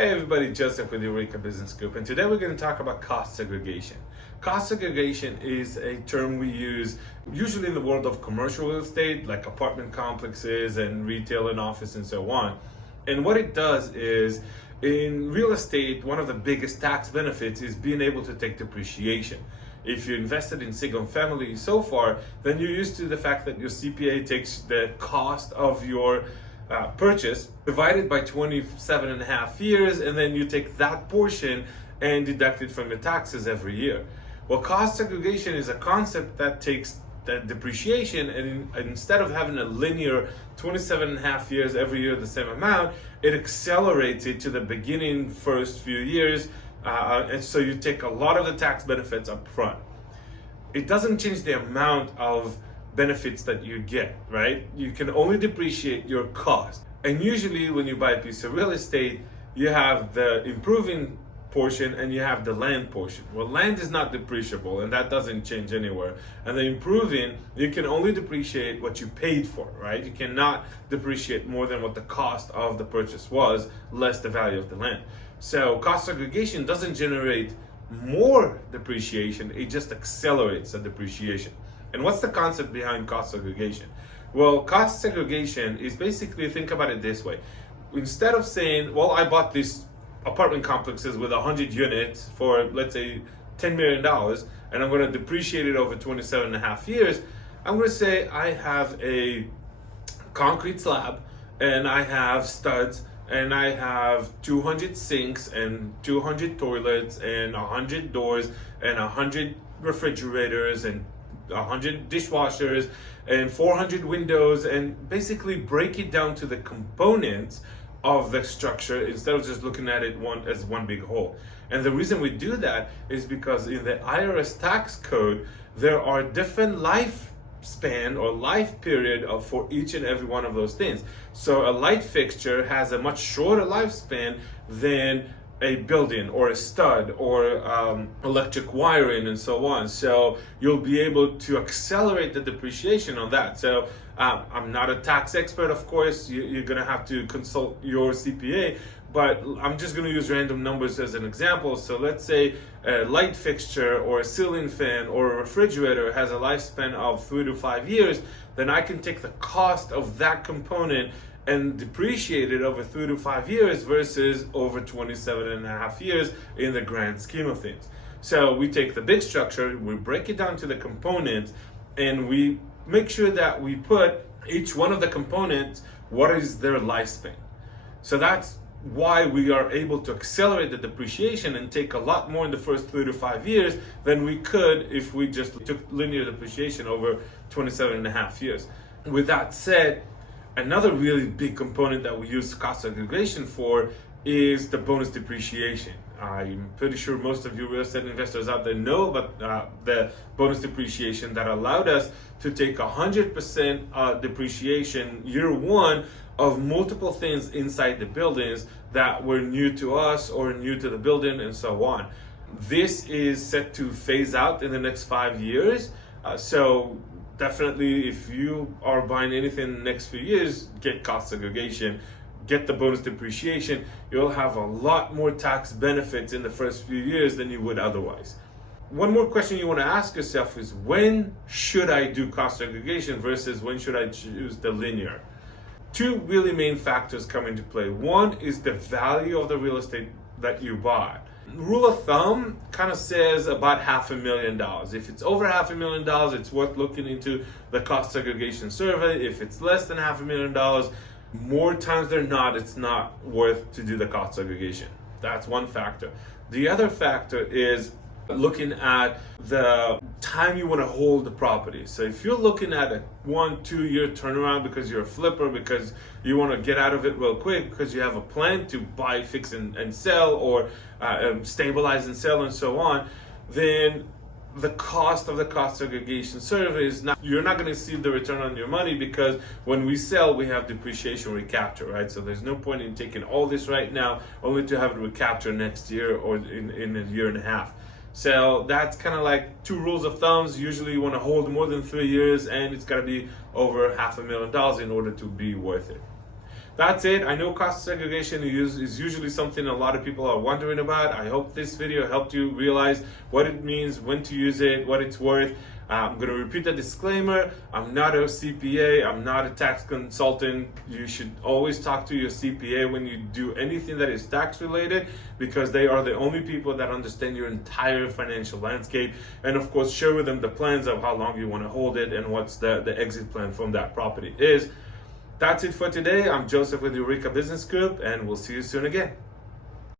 Hey everybody, Joseph with Eureka Business Group, and today we're going to talk about cost segregation. Cost segregation is a term we use usually in the world of commercial real estate, like apartment complexes and retail and office and so on. And what it does is, in real estate, one of the biggest tax benefits is being able to take depreciation. If you invested in single family so far, then you're used to the fact that your CPA takes the cost of your purchase divided by 27 and a half years, and then you take that portion and deduct it from your taxes every year. Well, cost segregation is a concept that takes the depreciation, and instead of having a linear 27 and a half years every year the same amount, it accelerates it to the beginning first few years, and so you take a lot of the tax benefits up front. It doesn't change the amount of benefits that you get, right? You can only depreciate your cost. And usually when you buy a piece of real estate, you have the improving portion and you have the land portion. Well, land is not depreciable, and that doesn't change anywhere. And the improving, you can only depreciate what you paid for, right? You cannot depreciate more than what the cost of the purchase was, less the value of the land. So cost segregation doesn't generate more depreciation, it just accelerates the depreciation. And what's the concept behind cost segregation? Well, cost segregation is basically, think about it this way. Instead of saying, well, I bought these apartment complexes with 100 units for, let's say, $10 million, and I'm going to depreciate it over 27 and a half years, I'm going to say I have a concrete slab, and I have studs, and I have 200 sinks, and 200 toilets, and 100 doors, and 100 refrigerators, and 100 dishwashers and 400 windows, and basically break it down to the components of the structure instead of just looking at it as one big whole. And the reason we do that is because in the IRS tax code, there are different lifespan or life period for each and every one of those things. So a light fixture has a much shorter lifespan than a building or a stud or electric wiring and so on. So you'll be able to accelerate the depreciation on that. So I'm not a tax expert, of course. You're gonna have to consult your CPA, but I'm just gonna use random numbers as an example. So let's say a light fixture or a ceiling fan or a refrigerator has a lifespan of 3 to 5 years, then I can take the cost of that component and depreciate it over 3 to 5 years versus over 27 and a half years in the grand scheme of things. So we take the big structure, we break it down to the components, and we make sure that we put each one of the components, what is their lifespan. So that's why we are able to accelerate the depreciation and take a lot more in the first 3 to 5 years than we could if we just took linear depreciation over 27 and a half years. With that said, another really big component that we use cost segregation for is the bonus depreciation. I'm pretty sure most of you real estate investors out there know about the bonus depreciation that allowed us to take 100% depreciation year one of multiple things inside the buildings that were new to us or new to the building and so on. This is set to phase out in the next 5 years. So definitely, if you are buying anything in the next few years, get cost segregation, get the bonus depreciation. You'll have a lot more tax benefits in the first few years than you would otherwise. One more question you want to ask yourself is, when should I do cost segregation versus when should I choose the linear? Two really main factors come into play. One is the value of the real estate that you bought. Rule of thumb kind of says about $500,000. If it's over $500,000, it's worth looking into the cost segregation survey. If it's less than $500,000, more times than not, it's not worth to do the cost segregation. That's one factor. The other factor is looking at the time you want to hold the property. So if you're looking at a 1-2 year turnaround because you're a flipper, because you want to get out of it real quick, because you have a plan to buy, fix, and sell, or stabilize and sell and so on, then the cost of the cost segregation survey is not, you're not going to see the return on your money, because when we sell, we have depreciation recapture, right? So there's no point in taking all this right now only to have it recapture next year or in a year and a half. So that's kind of like two rules of thumbs. Usually you want to hold more than 3 years, and it's got to be over $500,000 in order to be worth it. That's it. I know cost segregation is usually something a lot of people are wondering about. I hope this video helped you realize what it means, when to use it, what it's worth. I'm going to repeat the disclaimer. I'm not a CPA. I'm not a tax consultant. You should always talk to your CPA when you do anything that is tax related, because they are the only people that understand your entire financial landscape. And of course, share with them the plans of how long you want to hold it and what's the exit plan from that property is. That's it for today. I'm Joseph with Eureka Business Group, and we'll see you soon again.